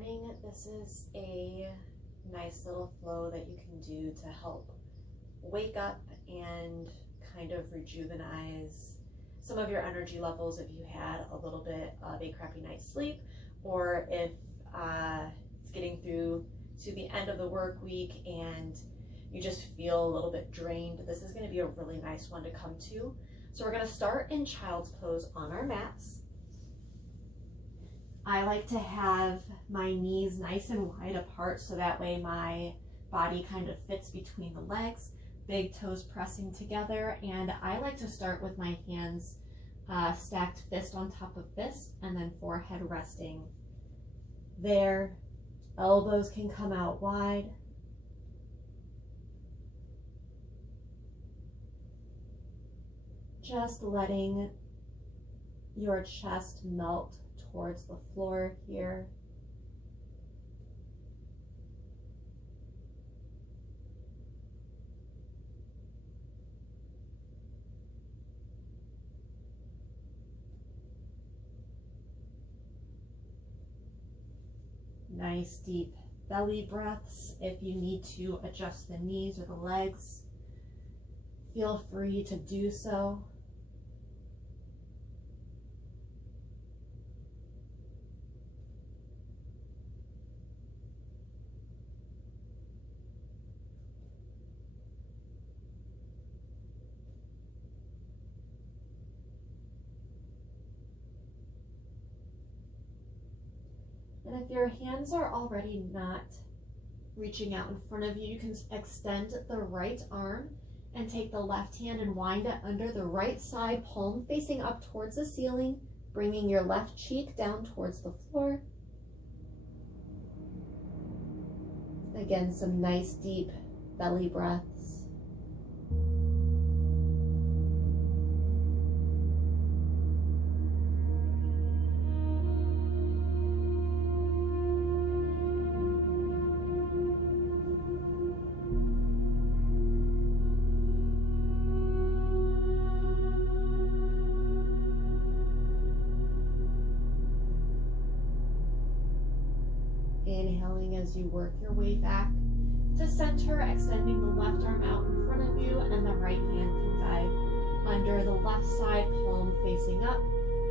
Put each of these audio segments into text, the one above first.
morning, this is a nice little flow that you can do to help wake up and kind of rejuvenate some of your energy levels if you had a little bit of a crappy night's sleep, or if it's getting through to the end of the work week and you just feel a little bit drained. This is going to be a really nice one to come to. So we're going to start in child's pose on our mats. I like to have my knees nice and wide apart so that way my body kind of fits between the legs, big toes pressing together, and I like to start with my hands stacked fist on top of fist and then forehead resting there. Elbows can come out wide. Just letting your chest melt towards the floor here. Nice deep belly breaths. If you need to adjust the knees or the legs, feel free to do so. And if your hands are already not reaching out in front of you, you can extend the right arm and take the left hand and wind it under the right side, palm facing up towards the ceiling, bringing your left cheek down towards the floor. Again, some nice deep belly breaths. Inhaling as you work your way back to center, extending the left arm out in front of you, and the right hand can dive under the left side, palm facing up,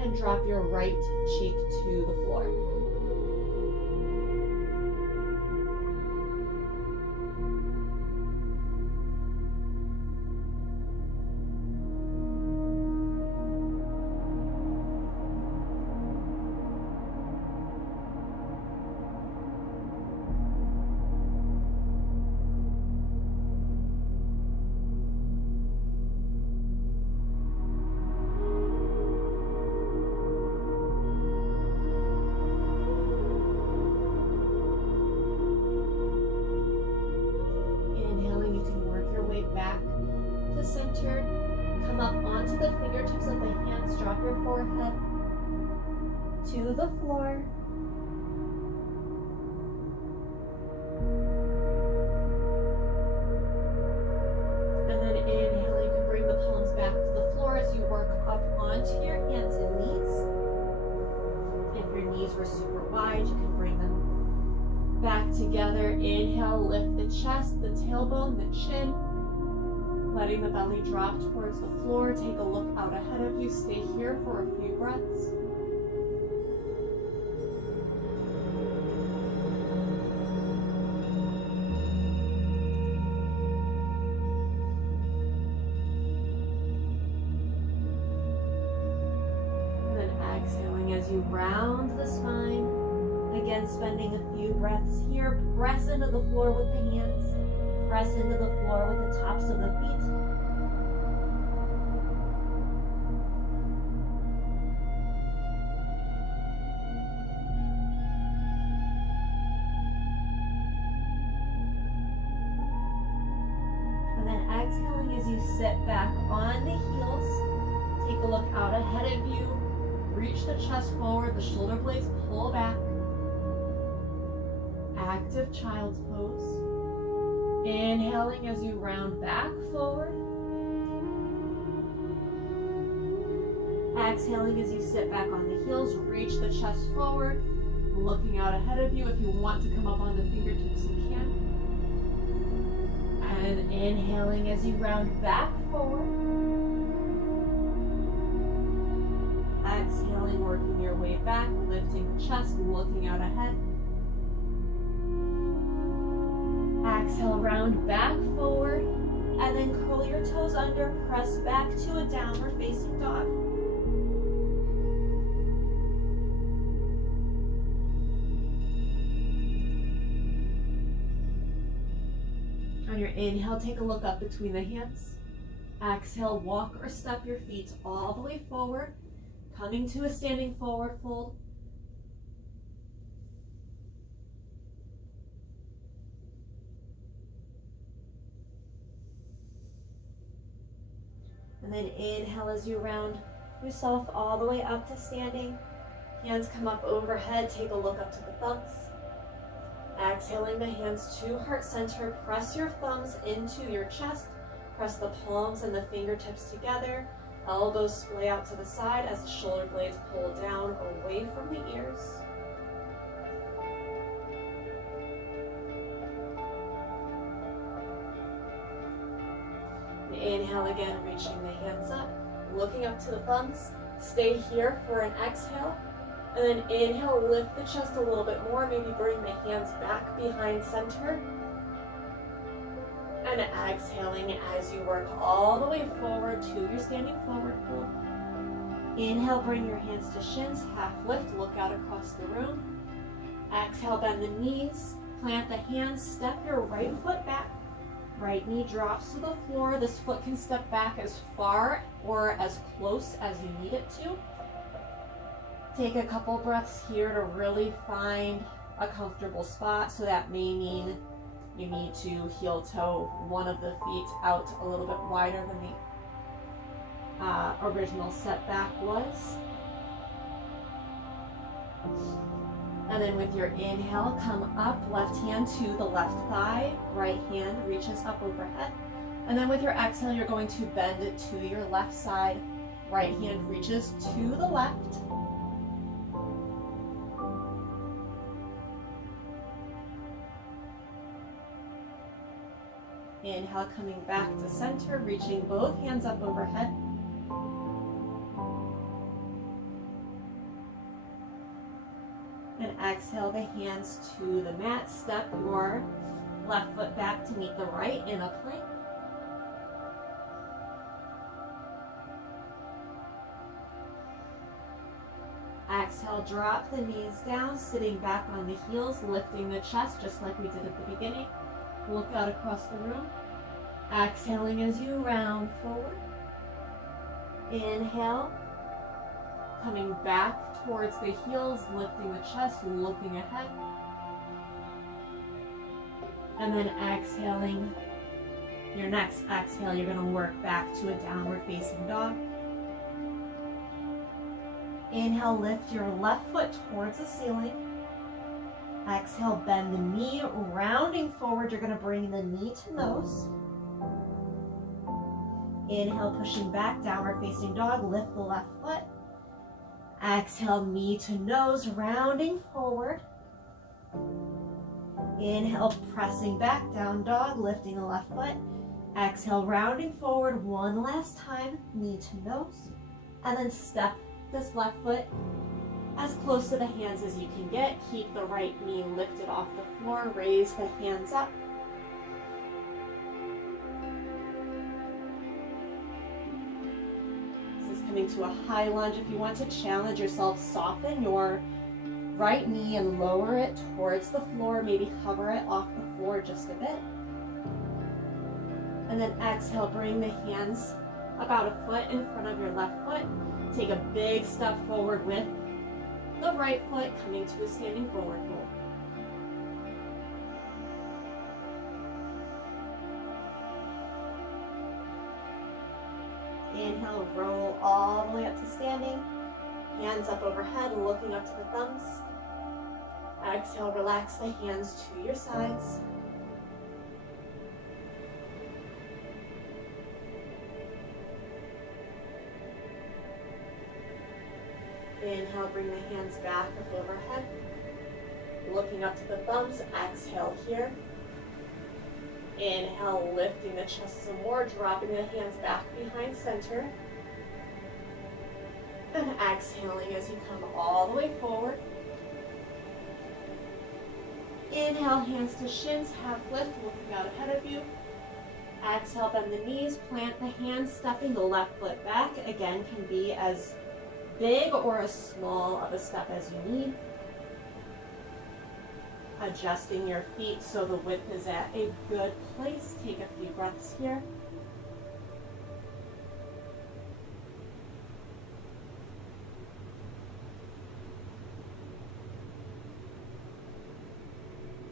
and drop your right cheek to the floor. Centered, come up onto the fingertips of the hands, drop your forehead to the floor. And then inhale, you can bring the palms back to the floor as you work up onto your hands and knees. If your knees were super wide, you can bring them back together. Inhale, lift the chest, the tailbone, the chin. Letting the belly drop towards the floor. Take a look out ahead of you. Stay here for a few breaths. And then exhaling as you round the spine. Again, spending a few breaths here. Press into the floor with the hands. Press into the floor with the tops of the feet. And then exhaling as you sit back on the heels. Take a look out ahead of you. Reach the chest forward, the shoulder blades pull back. Active child's pose. Inhaling as you round back forward. Exhaling as you sit back on the heels, reach the chest forward. looking out ahead of you. If you want to come up on the fingertips, you can. And inhaling as you round back forward. Exhaling, working your way back, lifting the chest, looking out ahead. Exhale, round back forward, and then curl your toes under, press back to a downward facing dog. On your inhale, take a look up between the hands. Exhale, walk or step your feet all the way forward, coming to a standing forward fold. And then inhale as you round yourself all the way up to standing. Hands come up overhead, take a look up to the thumbs. Exhaling the hands to heart center, press your thumbs into your chest, press the palms and the fingertips together, elbows splay out to the side as the shoulder blades pull down away from the ears. Inhale again, reaching the hands up, looking up to the thumbs. Stay here for an exhale. And then inhale, lift the chest a little bit more. Maybe bring the hands back behind center. And exhaling as you work all the way forward to your standing forward fold. Inhale, bring your hands to shins, half lift, look out across the room. Exhale, bend the knees, plant the hands, step your right foot back. Right knee drops to the floor. This foot can step back as far or as close as you need it to. Take a couple breaths here to really find a comfortable spot. So that may mean you need to heel toe one of the feet out a little bit wider than the original setback was. And then with your inhale, come up, left hand to the left thigh, right hand reaches up overhead. And then with your exhale, you're going to bend it to your left side, right hand reaches to the left. Inhale, coming back to center, reaching both hands up overhead. And exhale the hands to the mat. Step your left foot back to meet the right in a plank. Exhale, drop the knees down, sitting back on the heels, lifting the chest just like we did at the beginning. Look out across the room. Exhaling as you round forward. Inhale. Coming back towards the heels, lifting the chest, looking ahead. And then exhaling. Your next exhale, you're going to work back to a downward facing dog. Inhale, lift your left foot towards the ceiling. Exhale, bend the knee, rounding forward. You're going to bring the knee to nose. Inhale, pushing back, downward facing dog. Lift the left foot. Exhale, knee to nose, rounding forward. Inhale, pressing back, down dog, lifting the left foot. Exhale, rounding forward one last time, knee to nose. And then step this left foot as close to the hands as you can get. Keep the right knee lifted off the floor. Raise the hands up. This is coming to a high lunge. If you want to challenge yourself, soften your right knee and lower it towards the floor. Maybe hover it off the floor just a bit. And then exhale, bring the hands about a foot in front of your left foot. Take a big step forward with the right foot, coming to a standing forward fold. Inhale, roll all the way up to standing. Hands up overhead, looking up to the thumbs. Exhale, relax the hands to your sides. Inhale, bring the hands back up overhead. Looking up to the thumbs, exhale here. Inhale, lifting the chest some more, dropping the hands back behind center. And exhaling as you come all the way forward. Inhale, hands to shins, half lift, looking out ahead of you. Exhale, bend the knees, plant the hands, stepping the left foot back. Again, can be as big or as small of a step as you need. Adjusting your feet so the width is at a good place. Take a few breaths here.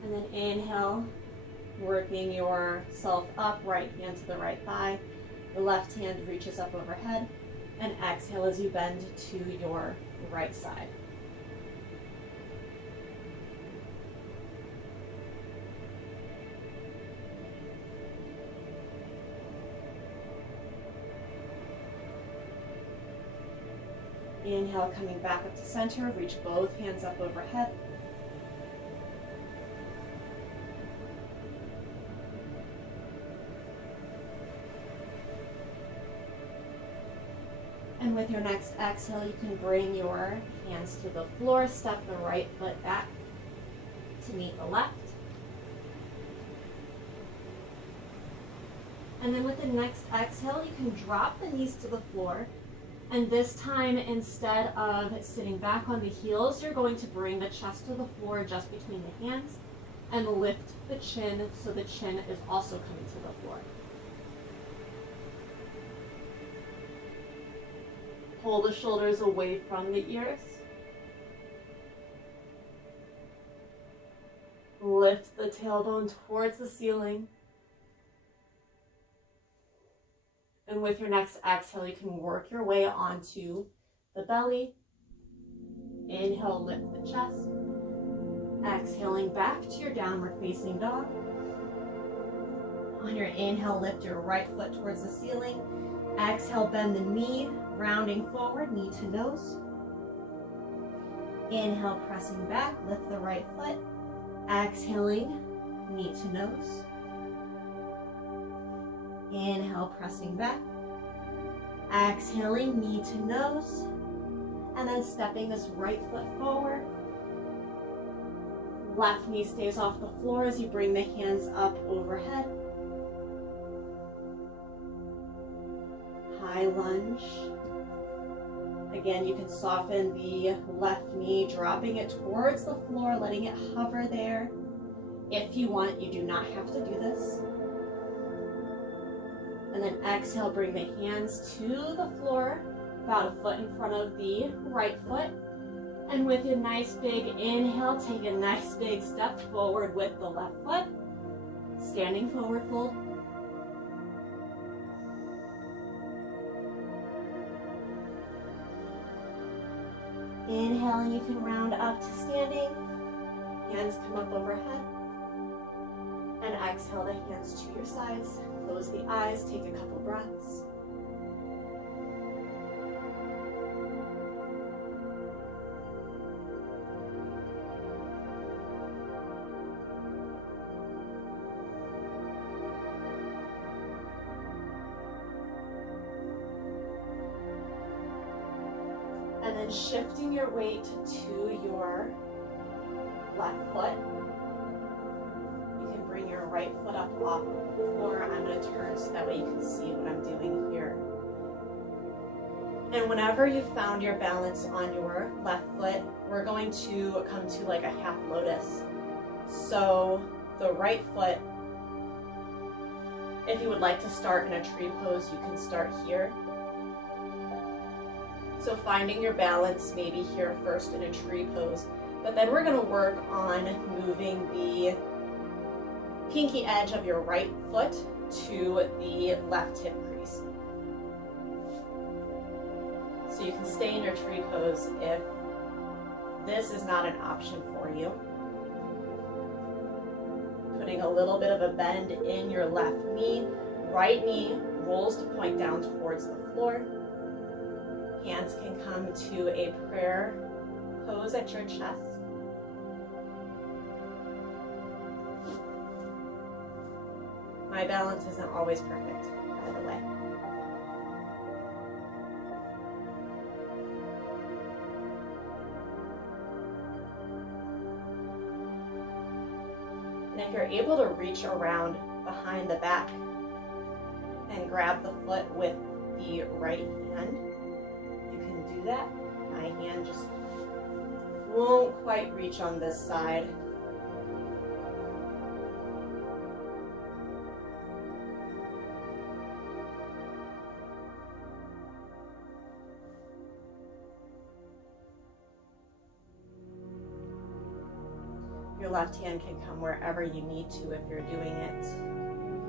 And then inhale, working yourself up, right hand to the right thigh. The left hand reaches up overhead. And exhale as you bend to your right side. Inhale, coming back up to center, reach both hands up overhead. And with your next exhale, you can bring your hands to the floor, step the right foot back to meet the left. And then with the next exhale, you can drop the knees to the floor. And this time, instead of sitting back on the heels, you're going to bring the chest to the floor just between the hands and lift the chin so the chin is also coming to the floor. Pull the shoulders away from the ears. Lift the tailbone towards the ceiling. And with your next exhale, you can work your way onto the belly. Inhale, lift the chest. Exhaling back to your downward facing dog. On your inhale, lift your right foot towards the ceiling. Exhale, bend the knee, rounding forward, knee to nose. Inhale, pressing back, lift the right foot. Exhaling, knee to nose. Inhale, pressing back. Exhaling, knee to nose. And then stepping this right foot forward. Left knee stays off the floor as you bring the hands up overhead. High lunge. Again, you can soften the left knee, dropping it towards the floor, letting it hover there. If you want, you do not have to do this. And then exhale, bring the hands to the floor, about a foot in front of the right foot. And with a nice big inhale, take a nice big step forward with the left foot. Standing forward fold. Inhaling, you can round up to standing. Hands come up overhead. And exhale the hands to your sides. Close the eyes, take a couple breaths. And then shifting your weight to your left foot. You can bring your right foot up off the floor. I'm going to turn so that way you can see what I'm doing here. And whenever you've found your balance on your left foot, we're going to come to like a half lotus. So the right foot, if you would like to start in a tree pose, you can start here. So finding your balance maybe here first in a tree pose, but then we're going to work on moving the pinky edge of your right foot to the left hip crease. So you can stay in your tree pose if this is not an option for you. Putting a little bit of a bend in your left knee. Right knee rolls to point down towards the floor. Hands can come to a prayer pose at your chest. My balance isn't always perfect, by the way. And if you're able to reach around behind the back and grab the foot with the right hand, you can do that. My hand just won't quite reach on this side. Your left hand can come wherever you need to if you're doing it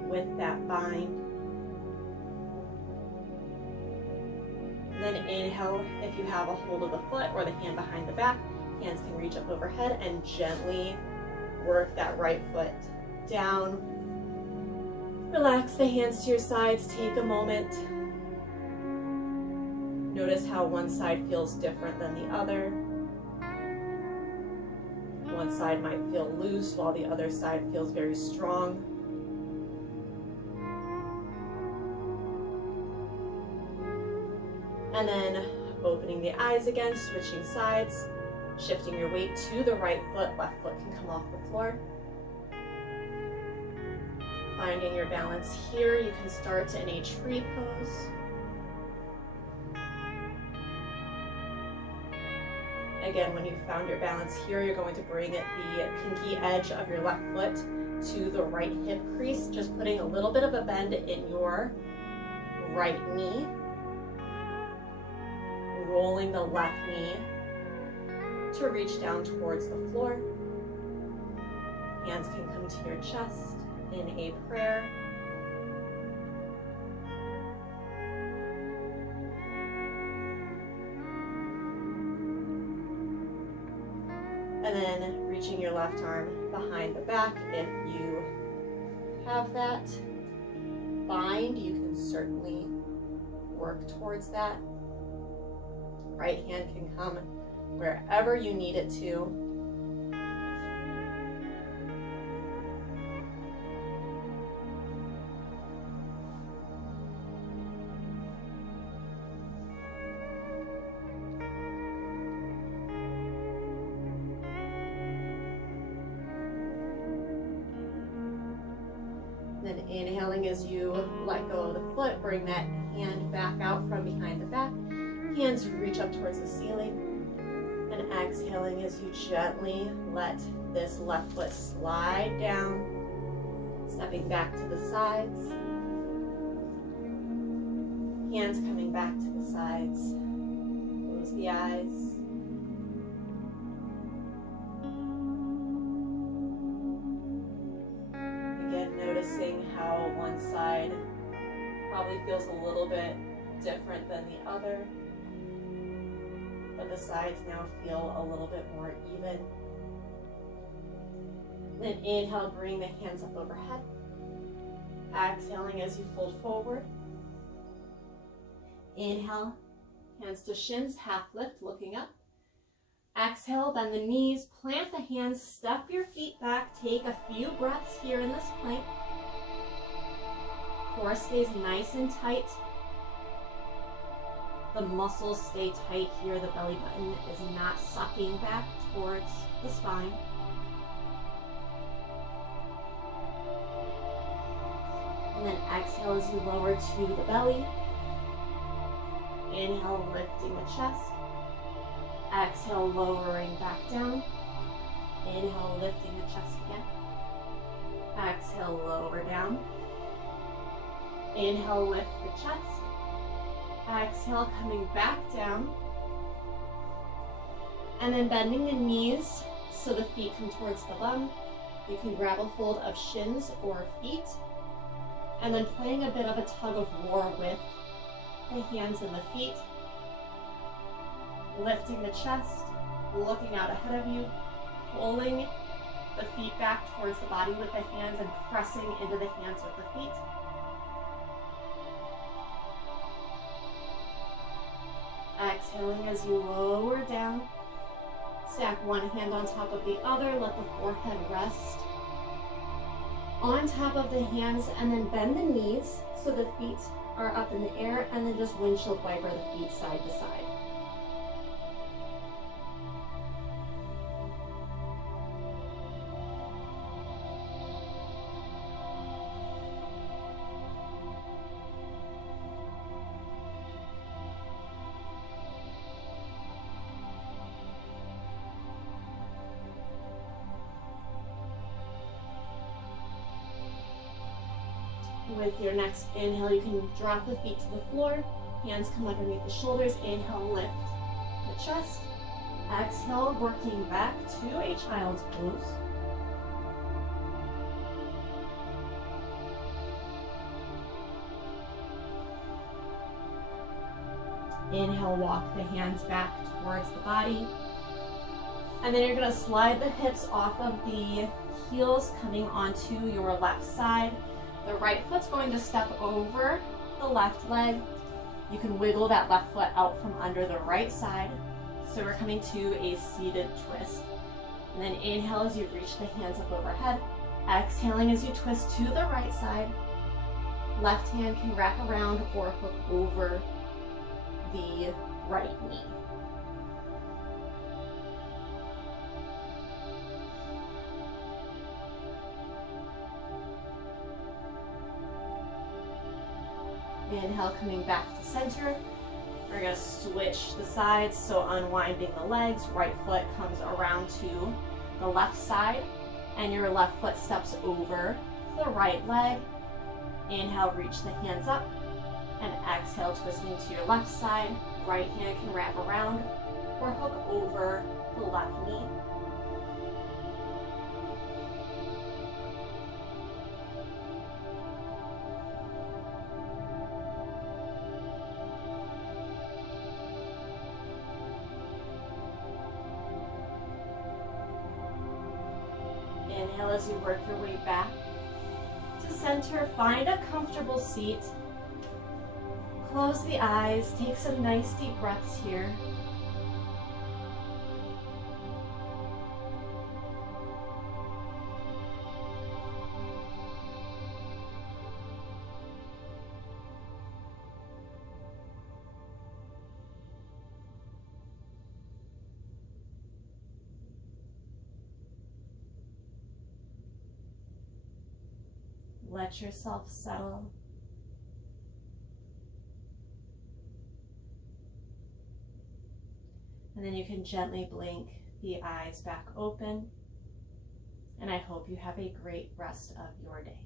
with that bind. Then inhale, if you have a hold of the foot or the hand behind the back, hands can reach up overhead and gently work that right foot down. Relax the hands to your sides, take a moment. Notice how one side feels different than the other. One side might feel loose while the other side feels very strong. And then opening the eyes again, switching sides, shifting your weight to the right foot, left foot can come off the floor. Finding your balance here, you can start in a tree pose. Again, when you've found your balance here, you're going to bring the pinky edge of your left foot to the right hip crease, just putting a little bit of a bend in your right knee. Rolling the left knee to reach down towards the floor. Hands can come to your chest in a prayer. And then reaching your left arm behind the back. If you have that bind, you can certainly work towards that. Right hand can come wherever you need it to. Then inhaling as you let go of the foot, bring that hand back out from behind the back. Hands reach up towards the ceiling. And exhaling as you gently let this left foot slide down, stepping back to the sides. Hands coming back to the sides. Close the eyes. Again, noticing how one side probably feels a little bit different than the other. But the sides now feel a little bit more even. Then inhale, bring the hands up overhead. Exhaling as you fold forward. Inhale, hands to shins, half lift, looking up. Exhale, bend the knees, plant the hands, step your feet back, take a few breaths here in this plank. Core stays nice and tight. The muscles stay tight here. The belly button is not sucking back towards the spine. And then exhale as you lower to the belly. Inhale, lifting the chest. Exhale, lowering back down. Inhale, lifting the chest again. Exhale, lower down. Inhale, lift the chest. Exhale, coming back down. And then bending the knees so the feet come towards the bum. You can grab a hold of shins or feet. And then playing a bit of a tug of war with the hands and the feet. Lifting the chest, looking out ahead of you, pulling the feet back towards the body with the hands and pressing into the hands with the feet. Exhaling as you lower down. Stack one hand on top of the other, let the forehead rest. on top of the hands, and then bend the knees so the feet are up in the air, and then just windshield wiper the feet side to side. With your next inhale, you can drop the feet to the floor, hands come underneath the shoulders. Inhale, lift the chest. Exhale, working back to a child's pose. Inhale, walk the hands back towards the body. And then you're going to slide the hips off of the heels, coming onto your left side. The right foot's going to step over the left leg. You can wiggle that left foot out from under the right side. So we're coming to a seated twist. And then inhale as you reach the hands up overhead. Exhaling as you twist to the right side. Left hand can wrap around or hook over the right knee. Inhale, coming back to center. We're going to switch the sides, so unwinding the legs. Right foot comes around to the left side, and your left foot steps over the right leg. Inhale, reach the hands up, and exhale, twisting to your left side. Right hand can wrap around or hook over the left knee. Inhale as you work your way back to center. Find a comfortable seat. Close the eyes. Take some nice deep breaths here. Let yourself settle. And then you can gently blink the eyes back open. And I hope you have a great rest of your day.